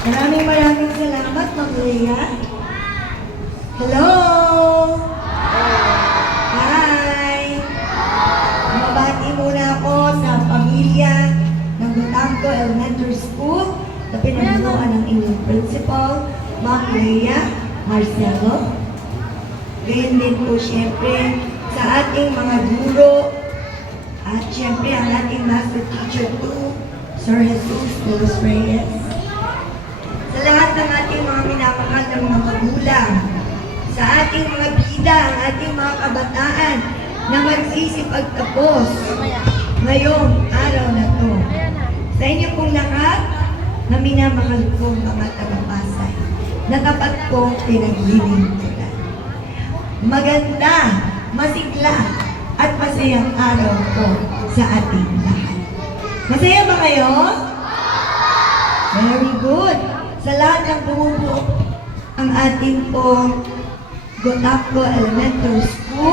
Maraming salamat, Ma'am Leia. Hello! Hi! Mabati muna ako sa pamilya ng Butangko Elementary School na pinagmunuan ng inyong principal, Ma'am Leia Marcelo. Ganyan din po siyempre sa ating mga guro at siyempre ang ating master teacher po, Sir Jesus de los Reyes. Sa lahat ng ating mga minamahal ng mga magulang, sa ating mga bida, ang ating mga kabataan na magsisipagtapos ngayong araw na to. Sa inyo pong lahat na minamahal kong mga taga-Pasay, na tapat kong pinaglilingkuran. Maganda, masigla, at masayang araw ko sa ating lahat. Masaya ba kayo? Very good. Sa lahat ng bumubuo ang ating pong Butangko Elementary School,